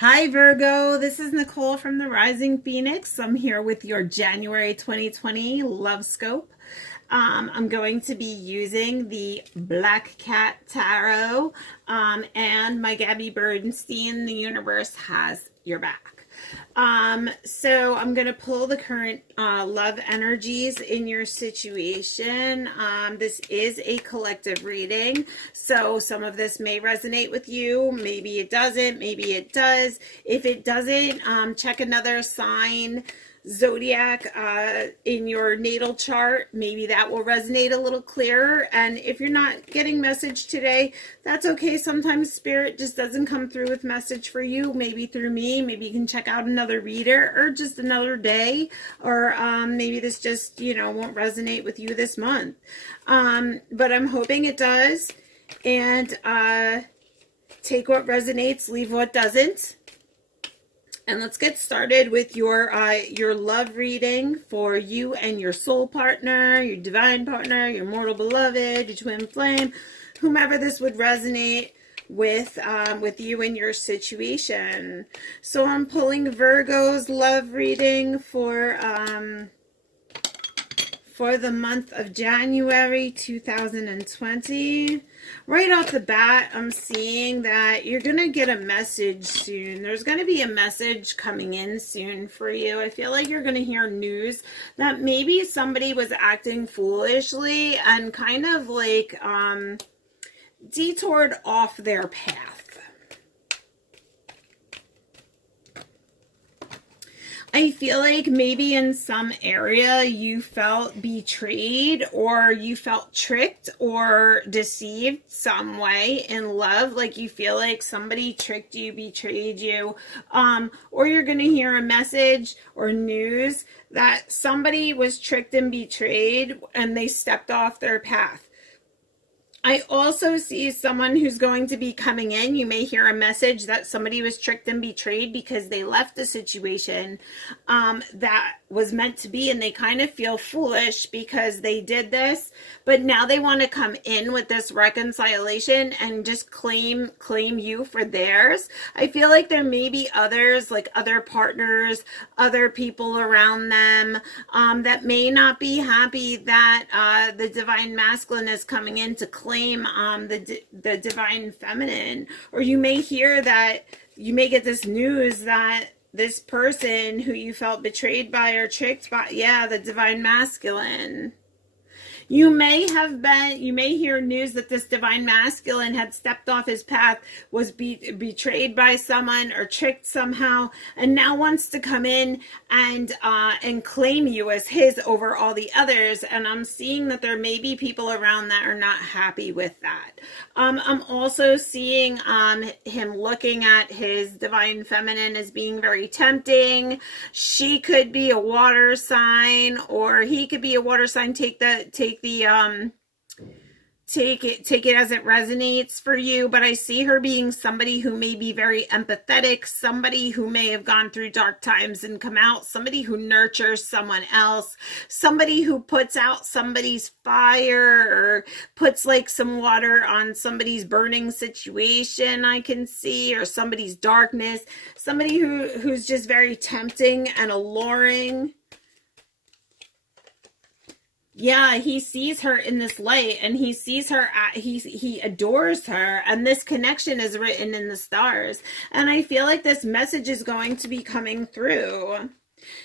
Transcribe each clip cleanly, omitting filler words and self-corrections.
Hi Virgo, this is Nicole from the Rising Phoenix. I'm here with your January 2020 Love Scope. I'm going to be using the Black Cat Tarot and my Gabby Bernstein, The Universe Has Your Back. So I'm going to pull the current love energies in your situation. This is a collective reading, so some of this may resonate with you. Maybe it doesn't, maybe it does. If it doesn't, check another sign zodiac in your natal chart. Maybe that will resonate a little clearer. And if you're not getting message today, that's okay. Sometimes spirit just doesn't come through with message for you, maybe through me. Maybe you can check out another reader or just another day, or maybe this just won't resonate with you this month, but I'm hoping it does. And take what resonates, leave what doesn't. And let's get started with your love reading for you and your soul partner, your divine partner, your mortal beloved, your twin flame, whomever this would resonate with you and your situation. So I'm pulling Virgo's love reading for the month of January 2020. Right off the bat, I'm seeing that you're going to get a message soon. There's going to be a message coming in soon for you. I feel like you're going to hear news that maybe somebody was acting foolishly and kind of like detoured off their path. I feel like maybe in some area you felt betrayed, or you felt tricked or deceived some way in love. Like you feel like somebody tricked you, betrayed you, or you're going to hear a message or news that somebody was tricked and betrayed and they stepped off their path. I also see someone who's going to be coming in. You may hear a message that somebody was tricked and betrayed because they left a situation that was meant to be, and they kind of feel foolish because they did this, but now they want to come in with this reconciliation and just claim you for theirs. I feel like there may be others, like other partners, other people around them that may not be happy that the divine masculine is coming in to claim the divine feminine. Or you may hear that, you may get this news that this person who you felt betrayed by or tricked by, the divine masculine. You may hear news that this divine masculine had stepped off his path, was betrayed by someone or tricked somehow, and now wants to come in and claim you as his over all the others. And I'm seeing that there may be people around that are not happy with that. I'm also seeing him looking at his divine feminine as being very tempting. She could be a water sign, or he could be a water sign. Take it as it resonates for you. But I see her being somebody who may be very empathetic, somebody who may have gone through dark times and come out, somebody who nurtures someone else, somebody who puts out somebody's fire or puts like some water on somebody's burning situation, I can see, or somebody's darkness, somebody who's just very tempting and alluring. Yeah, he sees her in this light, and he sees her, he adores her, and this connection is written in the stars. And I feel like this message is going to be coming through.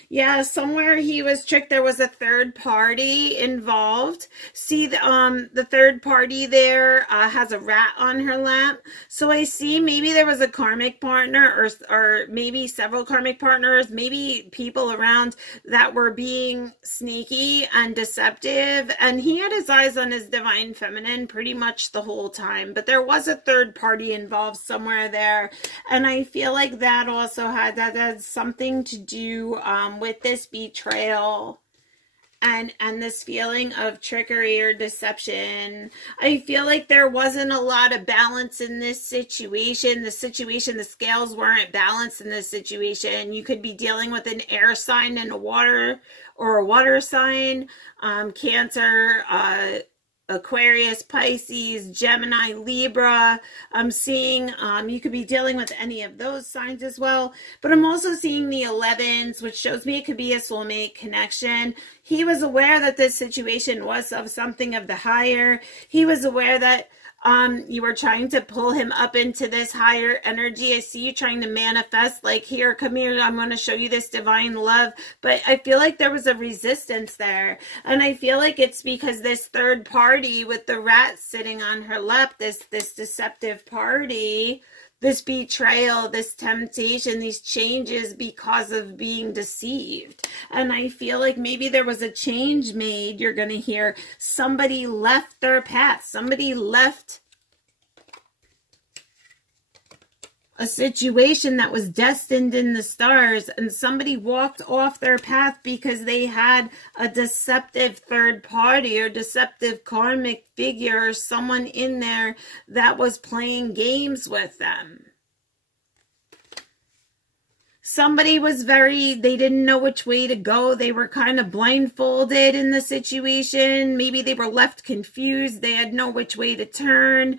Yeah, somewhere he was tricked. There was a third party involved. See, the third party there has a rat on her lap. So I see maybe there was a karmic partner, or maybe several karmic partners, maybe people around that were being sneaky and deceptive. And he had his eyes on his divine feminine pretty much the whole time. But there was a third party involved somewhere there. And I feel like that also had something to do with this betrayal and this feeling of trickery or deception. I feel like there wasn't a lot of balance in this situation. The scales weren't balanced in this situation. You could be dealing with an air sign and a water sign, Cancer, Aquarius, Pisces, Gemini, Libra. I'm seeing you could be dealing with any of those signs as well. But I'm also seeing the 11s, which shows me it could be a soulmate connection. He was aware that this situation was of something of the higher. He was aware that you were trying to pull him up into this higher energy. I see you trying to manifest, like, here, come here, I'm going to show you this divine love. But I feel like there was a resistance there. And I feel like it's because this third party with the rat sitting on her lap, this deceptive party, this betrayal, this temptation, these changes because of being deceived. And I feel like maybe there was a change made. You're going to hear somebody left their path. Somebody left a situation that was destined in the stars, and somebody walked off their path because they had a deceptive third party or deceptive karmic figure or someone in there that was playing games with them. Somebody was they didn't know which way to go. They were kind of blindfolded in the situation. Maybe they were left confused. They had no which way to turn.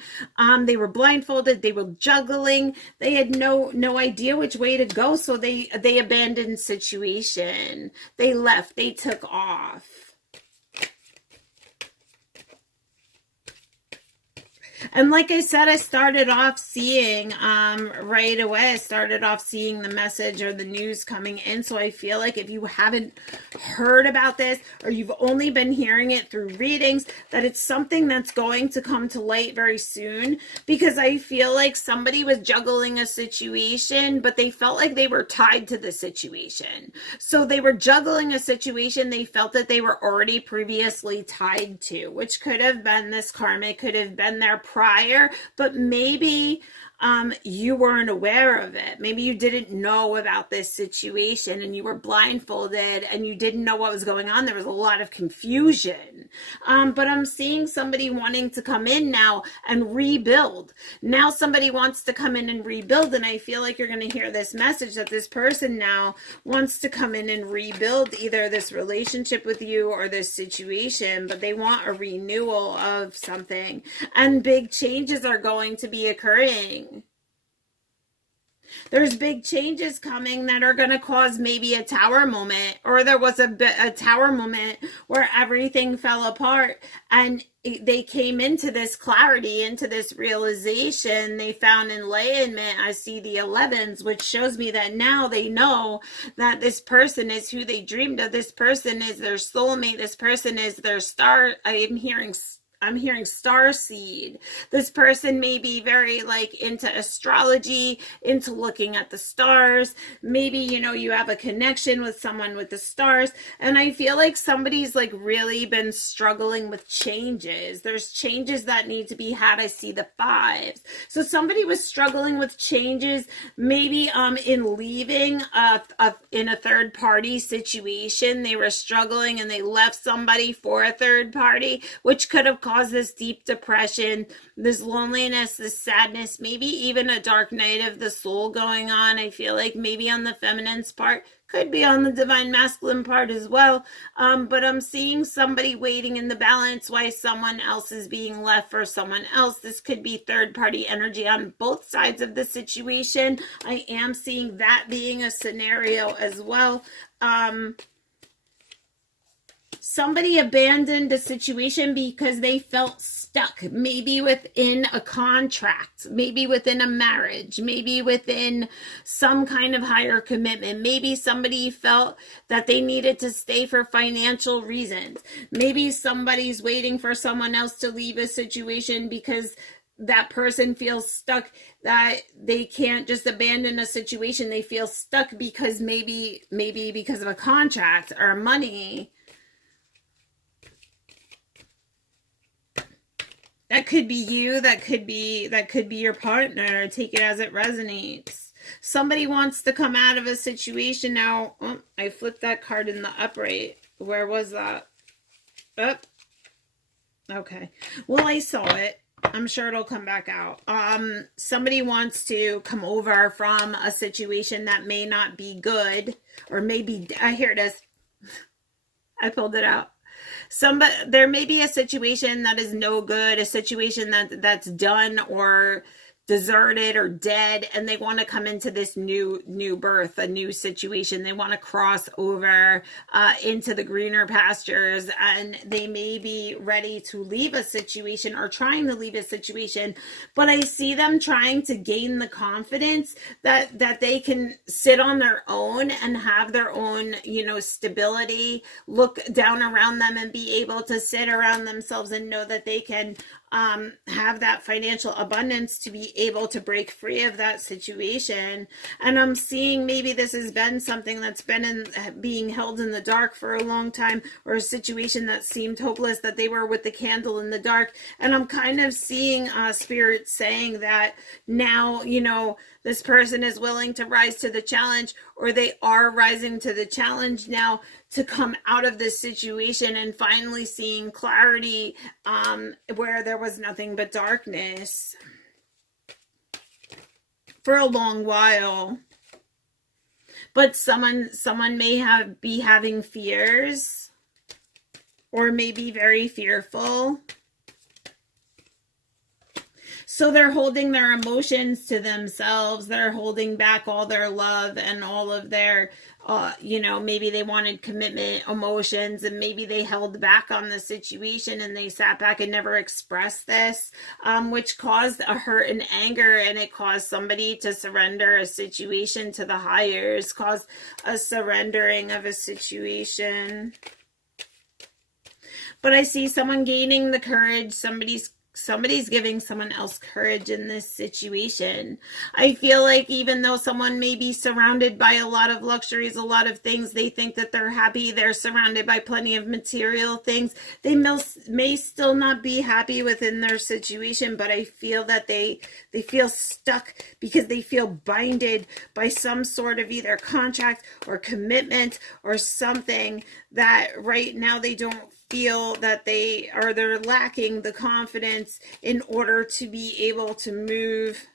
They were blindfolded. They were juggling. They had no idea which way to go. So they abandoned situation. They left. They took off. And like I said, I started off seeing right away, I started off seeing the message or the news coming in. So I feel like if you haven't heard about this, or you've only been hearing it through readings, that it's something that's going to come to light very soon. Because I feel like somebody was juggling a situation, but they felt like they were tied to the situation. So they were juggling a situation they felt that they were already previously tied to, which could have been this karma, could have been their prior, but maybe you weren't aware of it. Maybe you didn't know about this situation and you were blindfolded and you didn't know what was going on. There was a lot of confusion. But I'm seeing somebody wanting to come in now and rebuild. Now somebody wants to come in and rebuild, and I feel like you're going to hear this message that this person now wants to come in and rebuild either this relationship with you or this situation, but they want a renewal of something. And big changes are going to be occurring. There's big changes coming that are going to cause maybe a tower moment, or there was a tower moment where everything fell apart and they came into this clarity, into this realization. They found enlightenment. I see the 11s, which shows me that now they know that this person is who they dreamed of. This person is their soulmate. This person is their star. I'm hearing star seed. This person may be very into astrology, into looking at the stars. Maybe, you have a connection with someone with the stars. And I feel like somebody's really been struggling with changes. There's changes that need to be had. I see the 5s. So somebody was struggling with changes, maybe in leaving in a third party situation. They were struggling and they left somebody for a third party, which could have caused this deep depression, this loneliness, this sadness, maybe even a dark night of the soul going on. I feel like maybe on the feminine's part, could be on the divine masculine part as well. But I'm seeing somebody waiting in the balance while someone else is being left for someone else. This could be third party energy on both sides of the situation. I am seeing that being a scenario as well. Somebody abandoned a situation because they felt stuck, maybe within a contract, maybe within a marriage, maybe within some kind of higher commitment. Maybe somebody felt that they needed to stay for financial reasons. Maybe somebody's waiting for someone else to leave a situation because that person feels stuck, that they can't just abandon a situation. They feel stuck because maybe because of a contract or money. That could be you, that could be your partner. Take it as it resonates. Somebody wants to come out of a situation now. Oh, I flipped that card in the upright. Where was that? Oh, okay. Well, I saw it. I'm sure it'll come back out. Somebody wants to come over from a situation that may not be good, or maybe, here it is. I pulled it out. there may be a situation that is no good, a situation that's done or deserted or dead, and they want to come into this new birth, a new situation. They want to cross over into the greener pastures, and they may be ready to leave a situation or trying to leave a situation, but I see them trying to gain the confidence that they can sit on their own and have their own, stability, look down around them and be able to sit around themselves and know that they can have that financial abundance to be able to break free of that situation. And I'm seeing maybe this has been something that's been being held in the dark for a long time, or a situation that seemed hopeless, that they were with the candle in the dark. And I'm kind of seeing Spirit saying that now, this person is willing to rise to the challenge, or they are rising to the challenge now to come out of this situation and finally seeing clarity where there was nothing but darkness for a long while. But someone may be having fears, or may be very fearful. So they're holding their emotions to themselves. They're holding back all their love and all of their, maybe they wanted commitment emotions, and maybe they held back on the situation and they sat back and never expressed this, which caused a hurt and anger, and it caused somebody to surrender a situation to the higher, caused a surrendering of a situation. But I see someone gaining the courage. Somebody's giving someone else courage in this situation. I feel like even though someone may be surrounded by a lot of luxuries, a lot of things, they think that they're happy, they're surrounded by plenty of material things, they may still not be happy within their situation, but I feel that they feel stuck because they feel binded by some sort of either contract or commitment or something that right now they don't feel that they're lacking the confidence in order to be able to move.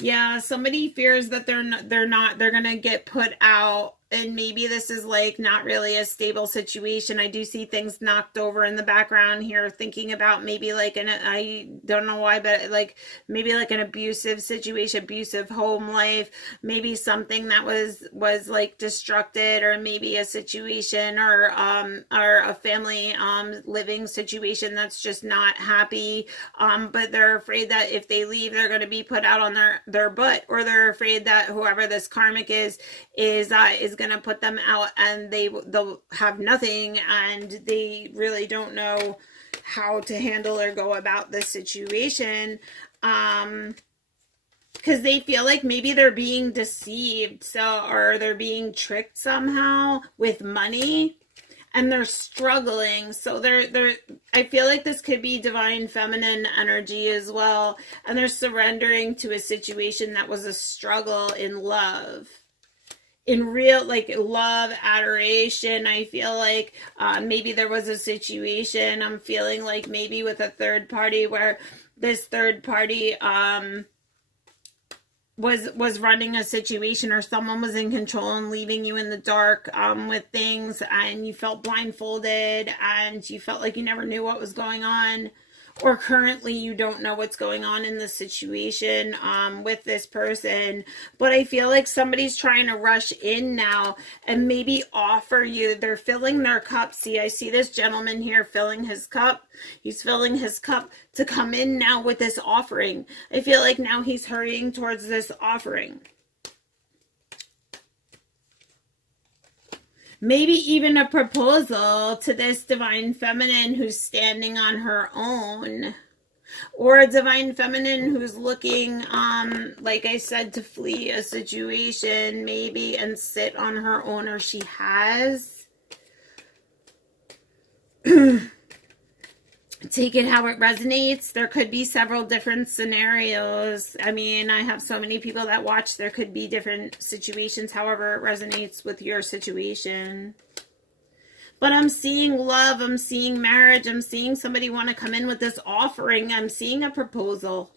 Yeah, somebody fears that they're going to get put out, and maybe this is like not really a stable situation. I do see things knocked over in the background here, thinking about maybe like I don't know why, but like maybe like an abusive situation, abusive home life, maybe something that was like destructed, or maybe a situation or a family living situation that's just not happy, but they're afraid that if they leave, they're going to be put out on their butt, or they're afraid that whoever this karmic is going to put them out, and they'll have nothing, and they really don't know how to handle or go about this situation, because they feel like maybe they're being deceived, or they're being tricked somehow with money, and they're struggling. So I feel like this could be divine feminine energy as well, and they're surrendering to a situation that was a struggle in love, in real like love, adoration. I feel like maybe there was a situation, I'm feeling like maybe with a third party, where this third party was running a situation, or someone was in control and leaving you in the dark with things, and you felt blindfolded, and you felt like you never knew what was going on, or currently you don't know what's going on in the situation with this person. But I feel like somebody's trying to rush in now and maybe offer you, they're filling their cup. See, I see this gentleman here filling his cup. He's filling his cup to come in now with this offering. I feel like now he's hurrying towards this offering. Maybe even a proposal to this divine feminine who's standing on her own, or a divine feminine who's looking, like I said, to flee a situation maybe and sit on her own, or she has. Take it how it resonates. There could be several different scenarios. I mean, I have so many people that watch. There could be different situations, however it resonates with your situation. But I'm seeing love. I'm seeing marriage. I'm seeing somebody want to come in with this offering. I'm seeing a proposal.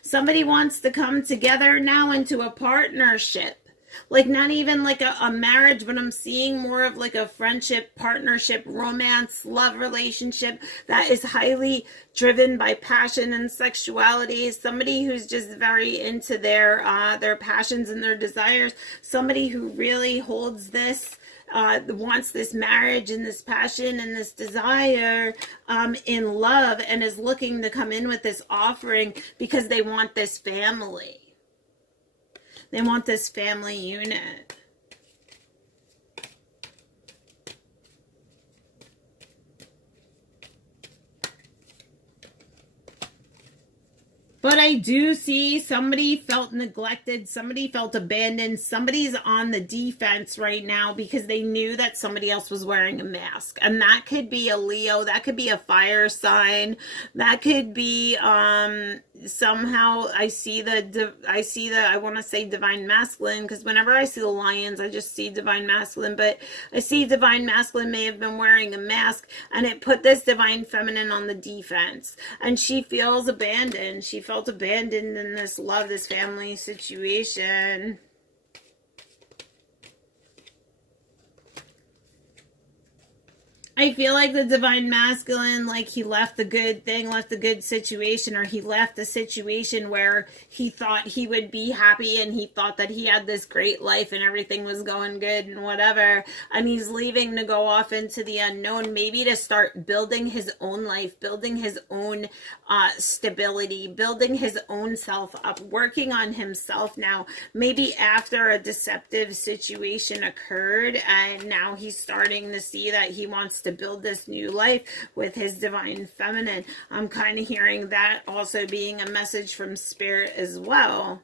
Somebody wants to come together now into a partnership. Like not even like a marriage, but I'm seeing more of like a friendship, partnership, romance, love relationship that is highly driven by passion and sexuality. Somebody who's just very into their passions and their desires. Somebody who really holds this, wants this marriage and this passion and this desire in love, and is looking to come in with this offering because they want this family. They want this family unit. But I do see somebody felt neglected, somebody felt abandoned, somebody's on the defense right now because they knew that somebody else was wearing a mask. And that could be a Leo, that could be a fire sign, that could be somehow I want to say divine masculine, because whenever I see the lions, I just see divine masculine, but I see divine masculine may have been wearing a mask, and it put this divine feminine on the defense, and she feels abandoned. She felt abandoned in this love, this family situation. I feel like the divine masculine, like he left the good thing, left the good situation, or he left a situation where he thought he would be happy and he thought that he had this great life and everything was going good and whatever. And he's leaving to go off into the unknown, maybe to start building his own life, building his own stability, building his own self up, working on himself now. Maybe after a deceptive situation occurred, and now he's starting to see that he wants to build this new life with his divine feminine. I'm kind of hearing that also being a message from spirit as well.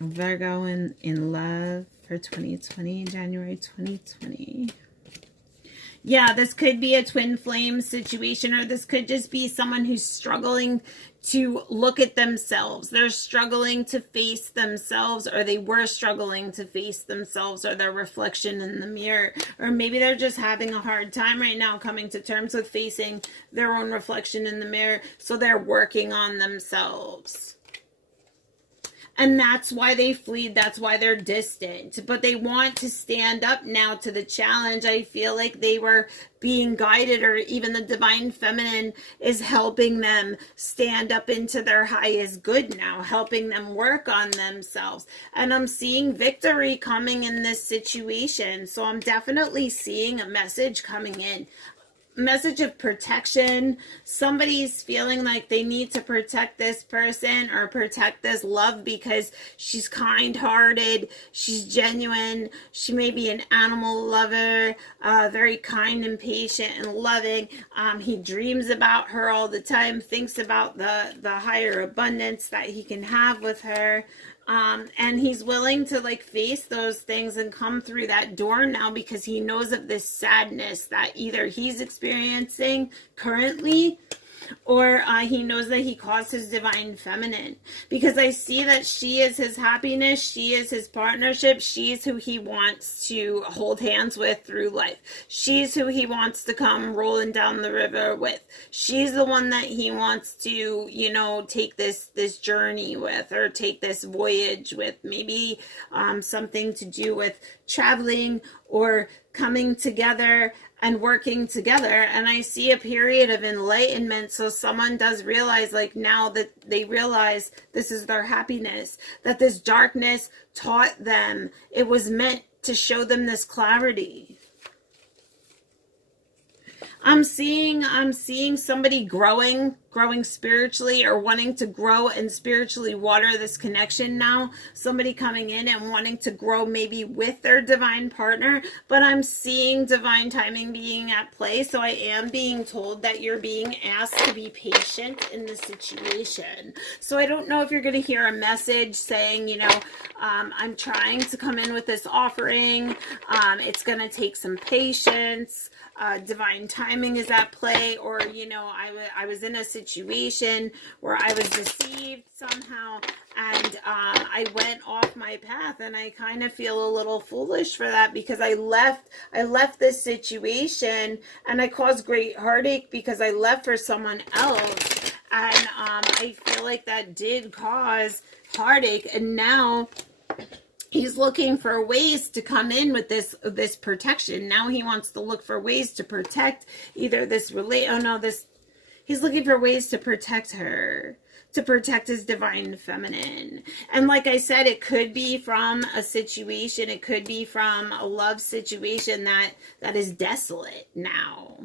Virgo in love for 2020, January 2020. Yeah, this could be a twin flame situation, or this could just be someone who's struggling to look at themselves. They're struggling to face themselves, or they were struggling to face themselves or their reflection in the mirror. Or maybe they're just having a hard time right now coming to terms with facing their own reflection in the mirror, so they're working on themselves. And that's why they flee. That's why they're distant. But they want to stand up now to the challenge. I feel like they were being guided, or even the divine feminine is helping them stand up into their highest good now, helping them work on themselves. And I'm seeing victory coming in this situation. So I'm definitely seeing a message coming in. Message of protection. Somebody's feeling like they need to protect this person or protect this love because she's kind-hearted, she's genuine, she may be an animal lover, very kind and patient and loving. He dreams about her all the time, thinks about the higher abundance that he can have with her. And he's willing to like face those things and come through that door now, because he knows of this sadness that either he's experiencing currently, or he knows that he caused his divine feminine, because I see that she is his happiness, she is his partnership, she's who he wants to hold hands with through life, she's who he wants to come rolling down the river with, she's the one that he wants to, you know, take this journey with, or take this voyage with. Maybe something to do with traveling or coming together and working together. And I see a period of enlightenment. So someone does realize, like, now that they realize this is their happiness, that this darkness taught them, it was meant to show them this clarity. I'm seeing somebody growing spiritually, or wanting to grow and spiritually water this connection now. Somebody coming in and wanting to grow maybe with their divine partner, but I'm seeing divine timing being at play. So I am being told that you're being asked to be patient in the situation. So I don't know if you're going to hear a message saying, you know, I'm trying to come in with this offering. It's going to take some patience. Divine timing is at play, or, you know, I was in a situation situation where I was deceived somehow, and I went off my path, and I kind of feel a little foolish for that, because I left this situation, and I caused great heartache because I left for someone else, and I feel like that did cause heartache, and now he's looking for ways to come in with this protection. Now he wants to look for ways to protect either this he's looking for ways to protect her, to protect his divine feminine. And like I said, it could be from a situation, it could be from a love situation that is desolate now.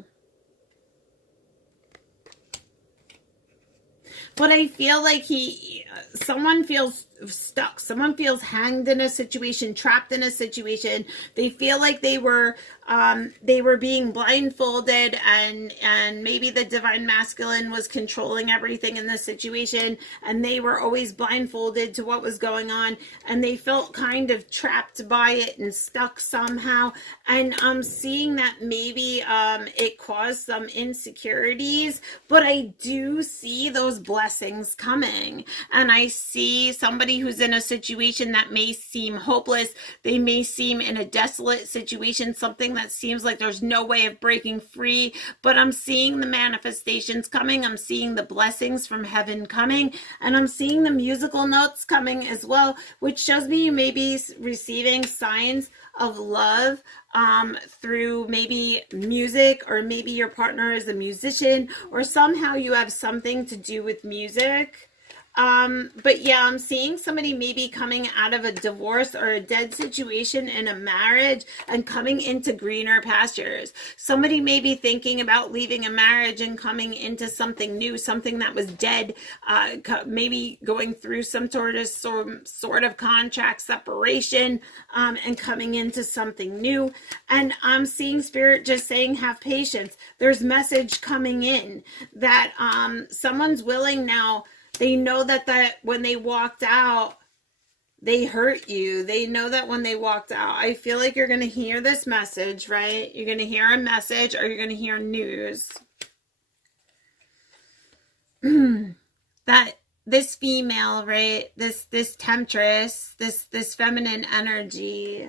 But I feel like someone feels stuck. Someone feels hanged in a situation, trapped in a situation. They feel like they were being blindfolded, and maybe the divine masculine was controlling everything in the situation, and they were always blindfolded to what was going on, and they felt kind of trapped by it and stuck somehow. And I'm seeing that maybe it caused some insecurities, but I do see those blessings coming, and I see somebody who's in a situation that may seem hopeless. They may seem in a desolate situation, something that seems like there's no way of breaking free, but I'm seeing the manifestations coming. I'm seeing the blessings from heaven coming, and I'm seeing the musical notes coming as well, which shows me you may be receiving signs of love through maybe music, or maybe your partner is a musician, or somehow you have something to do with music. But yeah, I'm seeing somebody maybe coming out of a divorce or a dead situation in a marriage and coming into greener pastures. Somebody may be thinking about leaving a marriage and coming into something new, something that was dead, maybe going through some sort of contract separation, and coming into something new. And I'm seeing Spirit just saying, have patience. There's message coming in that someone's willing now. They know that when they walked out, they hurt you. They know that when they walked out. I feel like you're going to hear this message, right? You're going to hear a message, or you're going to hear news. That this female, right? This temptress, this feminine energy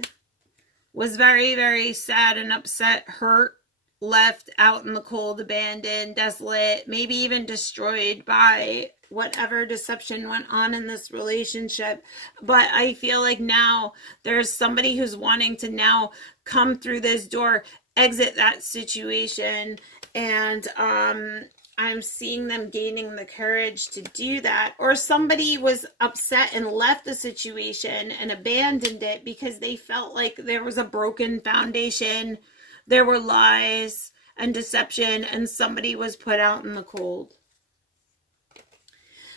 was very, very sad and upset, hurt, left out in the cold, abandoned, desolate, maybe even destroyed by whatever deception went on in this relationship. But I feel like now there's somebody who's wanting to now come through this door, exit that situation, and I'm seeing them gaining the courage to do that. Or somebody was upset and left the situation and abandoned it because they felt like there was a broken foundation, there were lies and deception, and somebody was put out in the cold.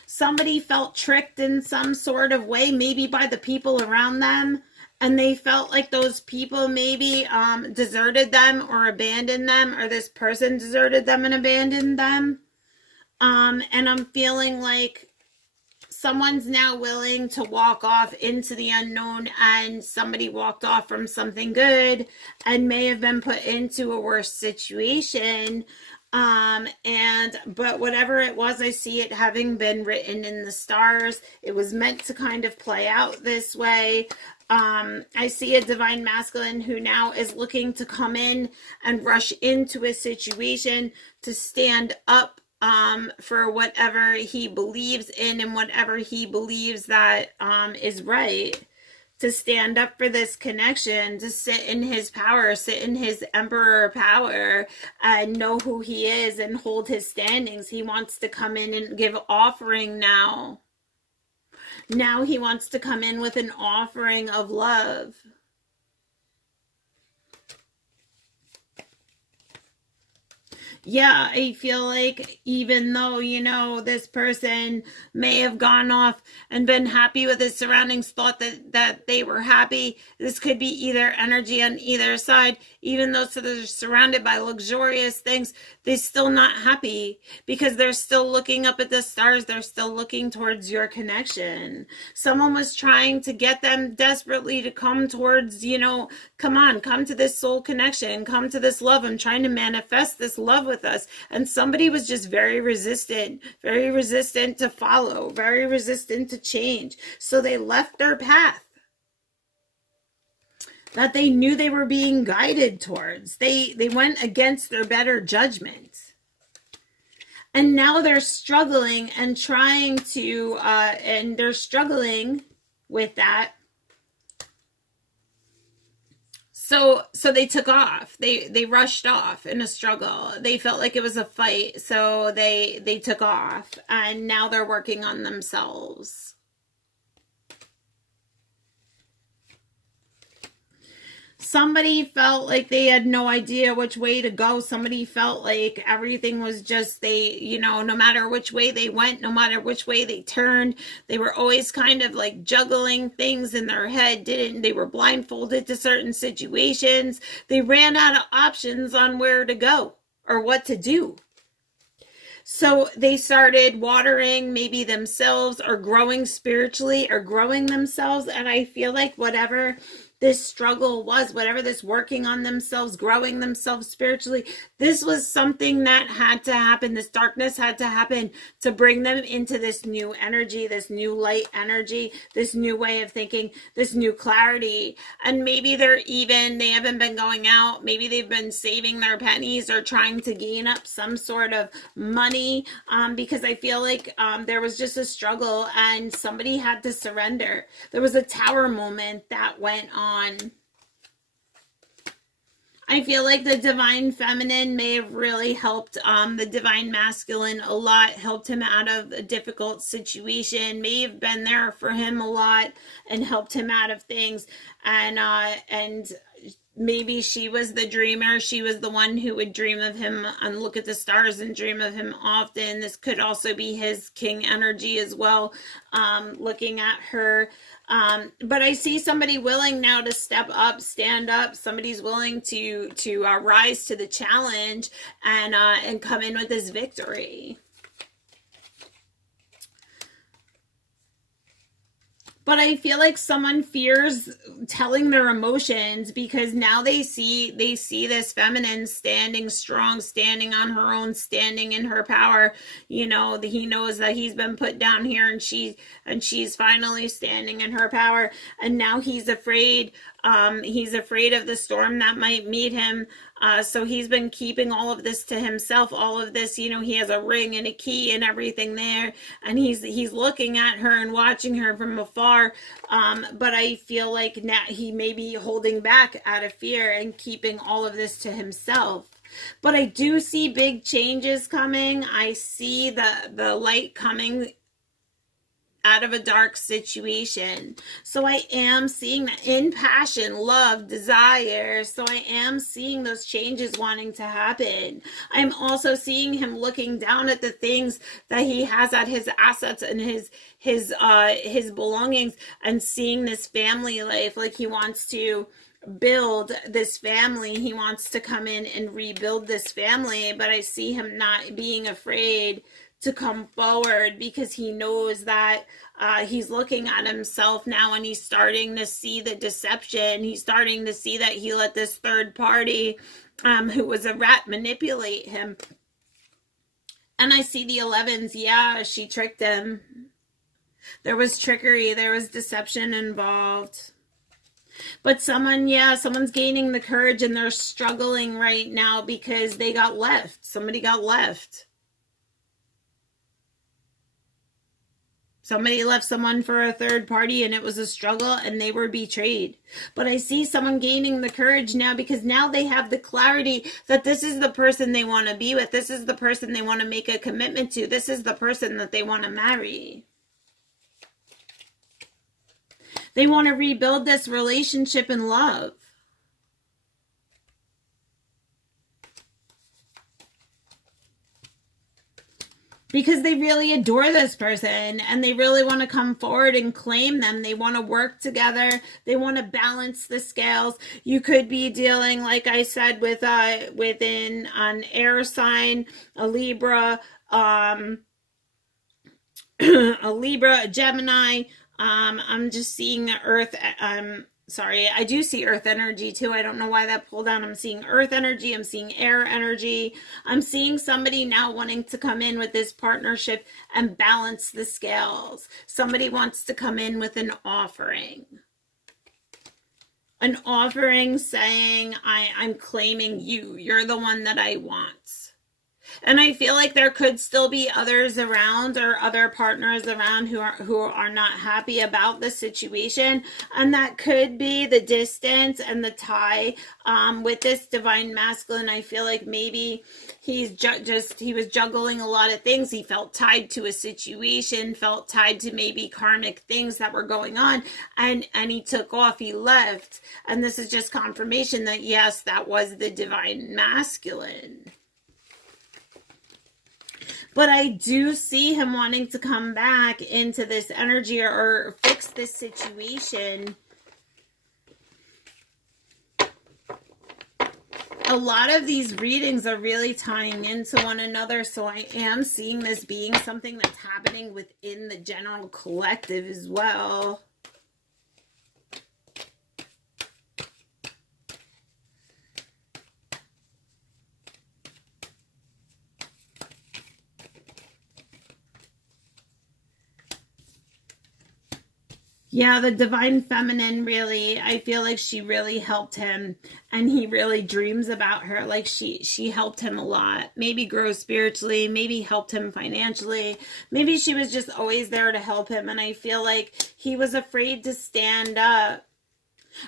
Somebody felt tricked in some sort of way, maybe by the people around them, and they felt like those people maybe deserted them or abandoned them, or this person deserted them and abandoned them. And I'm feeling like someone's now willing to walk off into the unknown, and somebody walked off from something good and may have been put into a worse situation. But whatever it was, I see it having been written in the stars. It was meant to kind of play out this way. I see a divine masculine who now is looking to come in and rush into a situation to stand up for whatever he believes in, and whatever he believes that is right. To stand up for this connection, to sit in his power, sit in his emperor power, and know who he is and hold his standings. He wants to come in and give offering now. Now he wants to come in with an offering of love. Yeah, I feel like even though, this person may have gone off and been happy with his surroundings, thought that they were happy, this could be either energy on either side. Even though they're surrounded by luxurious things, they're still not happy because they're still looking up at the stars. They're still looking towards your connection. Someone was trying to get them desperately to come towards, come to this soul connection, come to this love. I'm trying to manifest this love with with us. And somebody was just very resistant to follow, very resistant to change. So they left their path that they knew they were being guided towards. They went against their better judgment. And now they're struggling and trying to, and they're struggling with that. So they took off. They rushed off in a struggle. They felt like it was a fight, so they took off, and now they're working on themselves. Somebody felt like they had no idea which way to go. Somebody felt like everything was just, no matter which way they went, no matter which way they turned, they were always kind of like juggling things in their head. They were blindfolded to certain situations. They ran out of options on where to go or what to do. So they started watering maybe themselves or growing spiritually or growing themselves. And I feel like whatever this struggle was, whatever this working on themselves, growing themselves spiritually, this was something that had to happen. This darkness had to happen to bring them into this new energy, this new light energy, this new way of thinking, this new clarity. And maybe they haven't been going out. Maybe they've been saving their pennies or trying to gain up some sort of money, because I feel like there was just a struggle and somebody had to surrender. There was a tower moment that went on. I feel like the divine feminine may have really helped the divine masculine a lot, helped him out of a difficult situation, may have been there for him a lot and helped him out of things. And maybe she was the dreamer. She was the one who would dream of him and look at the stars and dream of him often. This could also be his king energy as well, looking at her. But I see somebody willing now to step up, stand up. Somebody's willing to rise to the challenge and come in with this victory. But I feel like someone fears telling their emotions because now they see this feminine standing strong, standing on her own, standing in her power. He knows that he's been put down here and she's finally standing in her power. And now he's afraid. He's afraid of the storm that might meet him. So he's been keeping all of this to himself, all of this, he has a ring and a key and everything there. And he's looking at her and watching her from afar. But I feel like now he may be holding back out of fear and keeping all of this to himself. But I do see big changes coming. I see the light coming out of a dark situation. So I am seeing that in passion, love, desire. So I am seeing those changes wanting to happen. I'm also seeing him looking down at the things that he has at his assets and his belongings and seeing this family life. Like he wants to build this family. He wants to come in and rebuild this family. But I see him not being afraid to come forward because he knows that he's looking at himself now and he's starting to see the deception. He's starting to see that he let this third party who was a rat manipulate him. And I see the 11s. Yeah, she tricked him. There was trickery. There was deception involved. But someone's gaining the courage and they're struggling right now because they got left. Somebody got left. Somebody left someone for a third party and it was a struggle and they were betrayed. But I see someone gaining the courage now because now they have the clarity that this is the person they want to be with. This is the person they want to make a commitment to. This is the person that they want to marry. They want to rebuild this relationship in love. Because they really adore this person and they really want to come forward and claim them. They want to work together. They want to balance the scales. You could be dealing, like I said, within an air sign, a Libra, a Gemini. I'm just seeing the Earth sorry, I do see earth energy too. I don't know why that pulled down. I'm seeing earth energy. I'm seeing air energy. I'm seeing somebody now wanting to come in with this partnership and balance the scales. Somebody wants to come in with an offering. An offering saying, I'm claiming you. You're the one that I want. And I feel like there could still be others around or other partners around who are not happy about the situation, and that could be the distance and the tie with this divine masculine. I feel like maybe he was juggling a lot of things. He felt tied to a situation, felt tied to maybe karmic things that were going on, and he took off, he left. And this is just confirmation that yes, that was the divine masculine. But I do see him wanting to come back into this energy or fix this situation. A lot of these readings are really tying into one another, so I am seeing this being something that's happening within the general collective as well. Yeah, the divine feminine really, I feel like she really helped him, and he really dreams about her. Like she helped him a lot. Maybe grow spiritually, maybe helped him financially. Maybe she was just always there to help him, and I feel like he was afraid to stand up,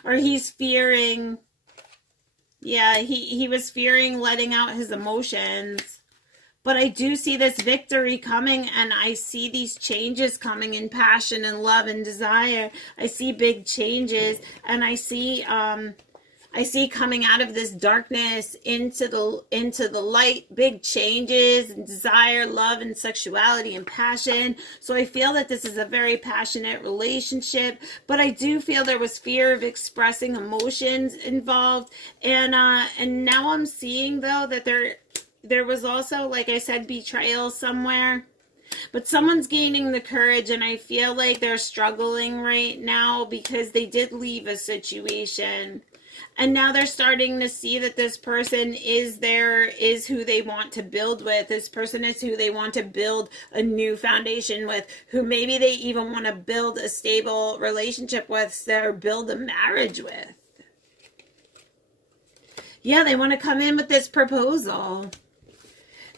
or he's fearing, yeah, he was fearing letting out his emotions. But I do see this victory coming, and I see these changes coming in passion and love and desire. I see big changes, and I see coming out of this darkness into the light, big changes and desire, love and sexuality and passion. So I feel that this is a very passionate relationship, but I do feel there was fear of expressing emotions involved. And now I'm seeing though that there was also, like I said, betrayal somewhere. But someone's gaining the courage, and I feel like they're struggling right now because they did leave a situation. And now they're starting to see that this person is who they want to build with. This person is who they want to build a new foundation with, who maybe they even want to build a stable relationship with, or build a marriage with. Yeah, they want to come in with this proposal.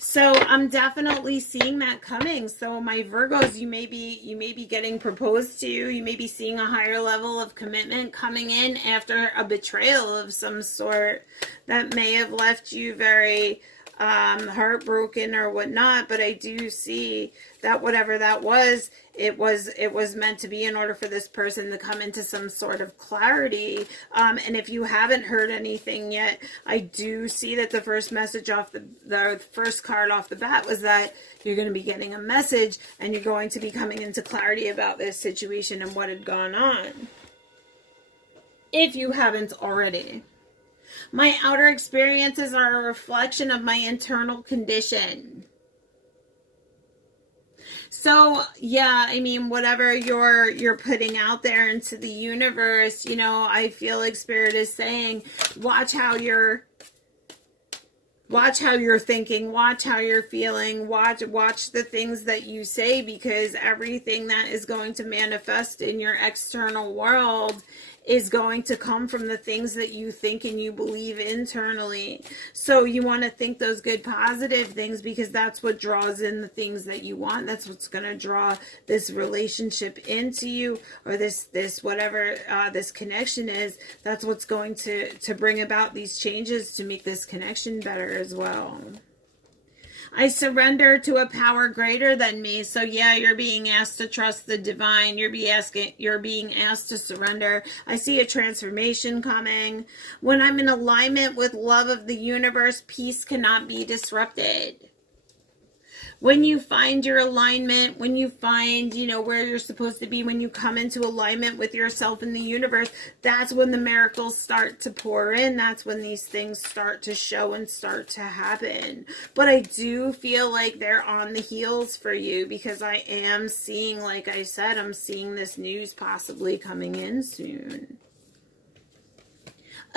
So I'm definitely seeing that coming. So my Virgos, you may be getting proposed to. You may be seeing a higher level of commitment coming in after a betrayal of some sort that may have left you very heartbroken or whatnot. But I do see that whatever that was, it was meant to be in order for this person to come into some sort of clarity. And if you haven't heard anything yet, I do see that the first message off the first card off the bat was that you're going to be getting a message, and you're going to be coming into clarity about this situation and what had gone on, if you haven't already. My outer experiences are a reflection of my internal condition. So yeah, I mean, whatever you're putting out there into the universe, you know, I feel like Spirit is saying, watch how you're thinking, watch how you're feeling, watch the things that you say, because everything that is going to manifest in your external world is going to come from the things that you think and you believe internally. So you want to think those good, positive things, because that's what draws in the things that you want. That's what's going to draw this relationship into you, or this whatever this connection is. That's what's going to bring about these changes to make this connection better as well. I surrender to a power greater than me. So yeah, you're being asked to trust the divine. You're being asked to surrender. I see a transformation coming. When I'm in alignment with love of the universe, peace cannot be disrupted. When you find your alignment, when you find, you know, where you're supposed to be, when you come into alignment with yourself and the universe, that's when the miracles start to pour in. That's when these things start to show and start to happen. But I do feel like they're on the heels for you, because I am seeing, like I said, I'm seeing this news possibly coming in soon.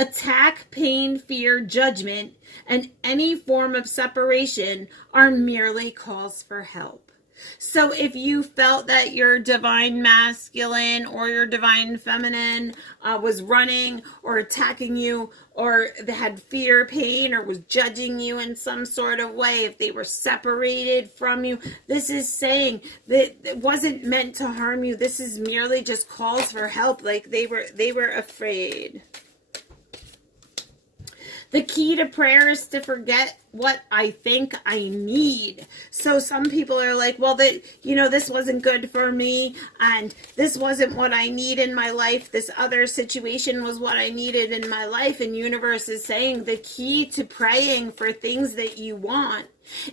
Attack, pain, fear, judgment, and any form of separation are merely calls for help. So if you felt that your divine masculine or your divine feminine was running or attacking you, or they had fear, pain, or was judging you in some sort of way, if they were separated from you, this is saying that it wasn't meant to harm you. This is merely just calls for help. Like they were afraid. The key to prayer is to forget what I think I need. So some people are like, well, this wasn't good for me, and this wasn't what I need in my life. This other situation was what I needed in my life. And universe is saying the key to praying for things that you want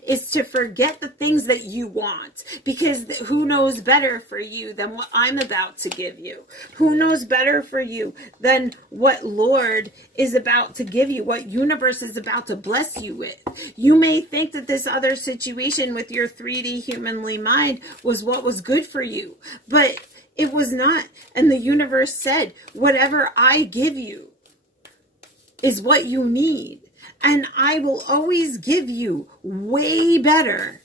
is to forget the things that you want, because who knows better for you than what I'm about to give you? Who knows better for you than what Lord is about to give you, what universe is about to bless you with? You may think that this other situation with your 3D humanly mind was what was good for you, but it was not. And the universe said, whatever I give you is what you need. And I will always give you way better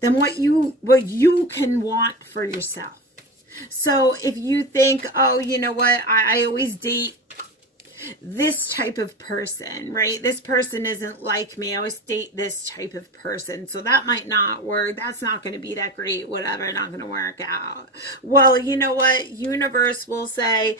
than what you can want for yourself. So if you think, oh, you know what, I always date this type of person, right? This person isn't like me. I always date this type of person. So that might not work. That's not going to be that great, whatever, not going to work out. Well, you know what? Universe will say,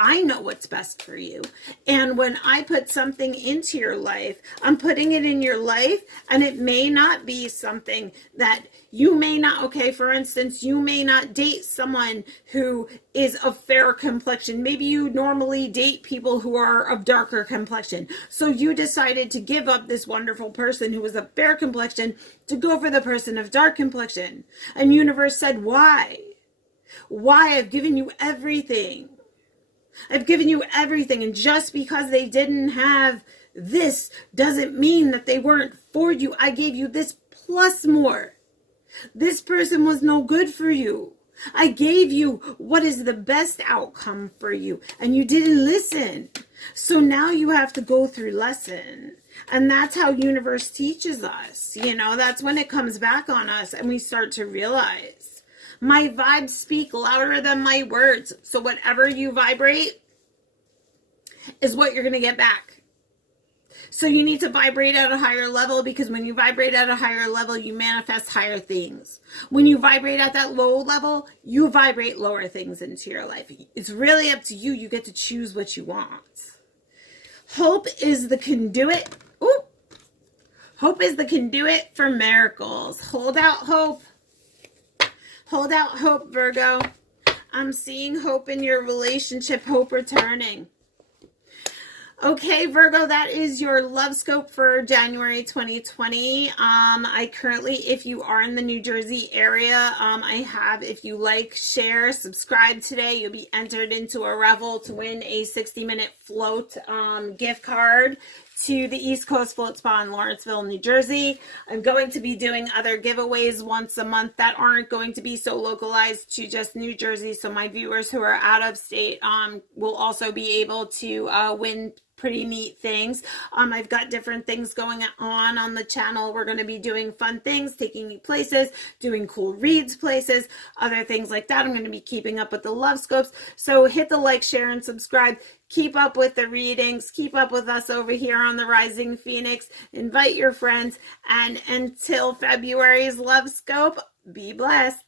I know what's best for you. And when I put something into your life, I'm putting it in your life, and it may not be something that you may not, okay, for instance, you may not date someone who is of fair complexion. Maybe you normally date people who are of darker complexion. So you decided to give up this wonderful person who was of fair complexion to go for the person of dark complexion. And universe said, why? Why? I've given you everything. I've given you everything, and just because they didn't have this doesn't mean that they weren't for you. I gave you this plus more. This person was no good for you. I gave you what is the best outcome for you, and you didn't listen. So now you have to go through lesson. And that's how universe teaches us. That's when it comes back on us and we start to realize. My vibes speak louder than my words. So whatever you vibrate is what you're going to get back. So you need to vibrate at a higher level, because when you vibrate at a higher level, you manifest higher things. When you vibrate at that low level, you vibrate lower things into your life. It's really up to you. You get to choose what you want. Hope is the conduit. Ooh. Hope is the conduit for miracles. Hold out hope. Hold out hope, Virgo. I'm seeing hope in your relationship, hope returning. Okay, Virgo, that is your love scope for January 2020. I currently, if you are in the New Jersey area, I have, if you like, share, subscribe today, you'll be entered into a raffle to win a 60-minute float gift card to the East Coast Float Spa in Lawrenceville, New Jersey. I'm going to be doing other giveaways once a month that aren't going to be so localized to just New Jersey. So my viewers who are out of state will also be able to win pretty neat things. I've got different things going on the channel. We're going to be doing fun things, taking you places, doing cool reads places, other things like that. I'm going to be keeping up with the love scopes. So hit the like, share, and subscribe. Keep up with the readings. Keep up with us over here on the Rising Phoenix. Invite your friends. And until February's love scope, be blessed.